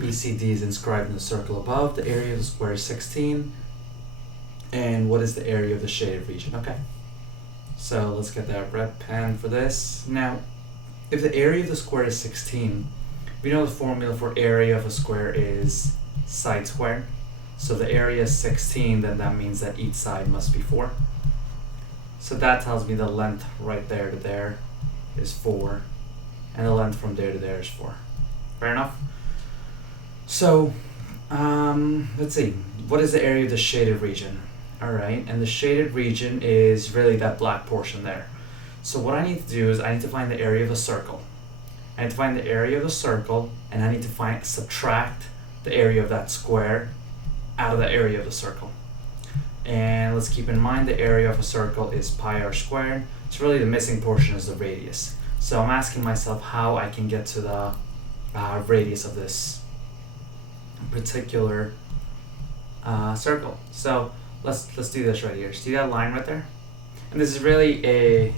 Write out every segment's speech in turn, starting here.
BCD is inscribed in the circle above. The area of the square is 16. And what is the area of the shaded region? Okay. So let's get that red pen for this. Now, if the area of the square is 16, we know the formula for area of a square is side squared. So if the area is 16, then that means that each side must be 4. So that tells me the length right there to there is 4. And the length from there to there is 4. Fair enough? So, let's see. What is the area of the shaded region? Alright, and the shaded region is really that black portion there. So what I need to do is I need to find the area of a circle. I need to find the area of the circle, and I need to subtract the area of that square out of the area of the circle. And let's keep in mind the area of a circle is pi r squared. So really the missing portion is the radius. So I'm asking myself how I can get to the radius of this particular circle. So let's do this right here. See that line right there? And this is really a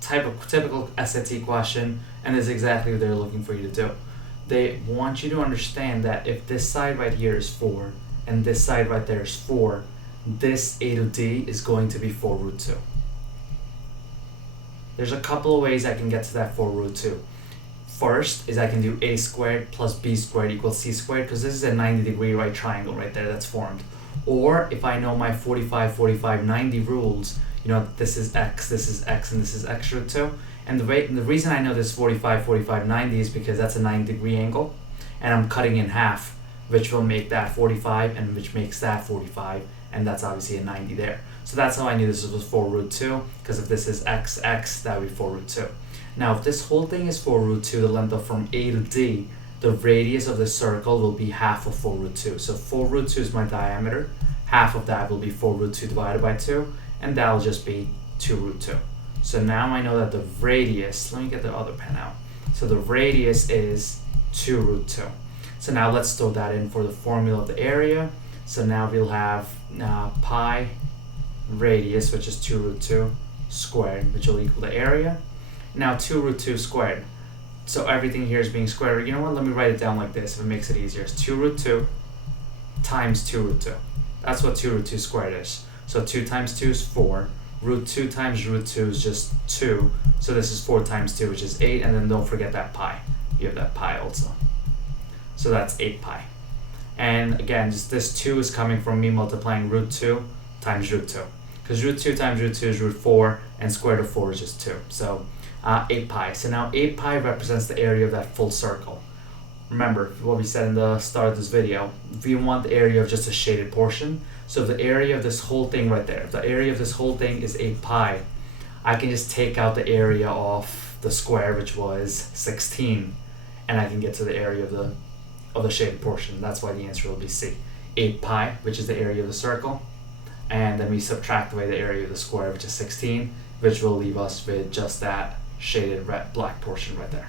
typical SAT question, and this is exactly what they're looking for you to do. They want you to understand that if this side right here is 4 and this side right there is 4, this a to d is going to be 4 root 2. There's a couple of ways I can get to that 4 root 2. First is I can do a squared plus b squared equals c squared, because this is a 90-degree right triangle right there that's formed. Or if I know my 45, 45, 90 rules, you know, this is x, and this is x root 2. And the reason I know this 45, 45, 90 is because that's a 90-degree angle, and I'm cutting in half, which will make that 45, and which makes that 45, and that's obviously a 90 there. So that's how I knew this was 4 root 2, because if this is x, that would be 4 root 2. Now, if this whole thing is 4 root 2, the length of from A to D, the radius of the circle will be half of 4 root 2. So 4 root 2 is my diameter. Half of that will be 4 root 2 divided by 2, and that'll just be 2 root 2. So now I know that the radius, let me get the other pen out. So the radius is 2 root 2. So now let's throw that in for the formula of the area. So now we'll have pi radius, which is 2 root 2 squared, which will equal the area. Now 2 root 2 squared. So everything here is being squared. You know what? Let me write it down like this if it makes it easier. It's 2 root 2 times 2 root 2. That's what 2 root 2 squared is. So 2 times 2 is 4. Root 2 times root 2 is just 2. So this is 4 times 2, which is 8. And then don't forget that pi. You have that pi also. So that's 8 pi. And again, just this 2 is coming from me multiplying root 2 times root 2. Because root 2 times root 2 is root 4, and square root of 4 is just 2. So 8 pi. So now 8 pi represents the area of that full circle. Remember what we said in the start of this video. We want the area of just a shaded portion. So if the area of this whole thing right there, if the area of this whole thing is 8 pi, I can just take out the area of the square, which was 16, and I can get to the area of the shaded portion. That's why the answer will be C. 8 pi, which is the area of the circle, and then we subtract away the area of the square, which is 16, which will leave us with just that shaded red black portion right there.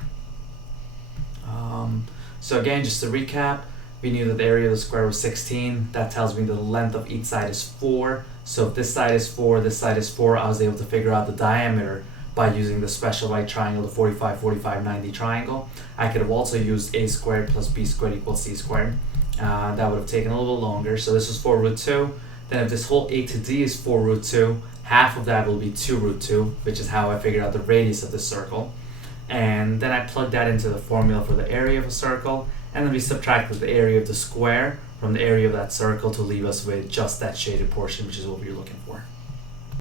So again, just to recap, we knew that the area of the square was 16. That tells me the length of each side is 4. So if this side is 4, this side is 4, I was able to figure out the diameter by using the special right triangle, the 45, 45, 90 triangle. I could have also used a squared plus b squared equals c squared. That would have taken a little longer. So this is 4 root 2. Then if this whole a to d is 4 root 2, half of that will be 2 root 2, which is how I figured out the radius of this circle. And then I plugged that into the formula for the area of a circle, and then we subtracted the area of the square from the area of that circle to leave us with just that shaded portion, which is what we were looking for.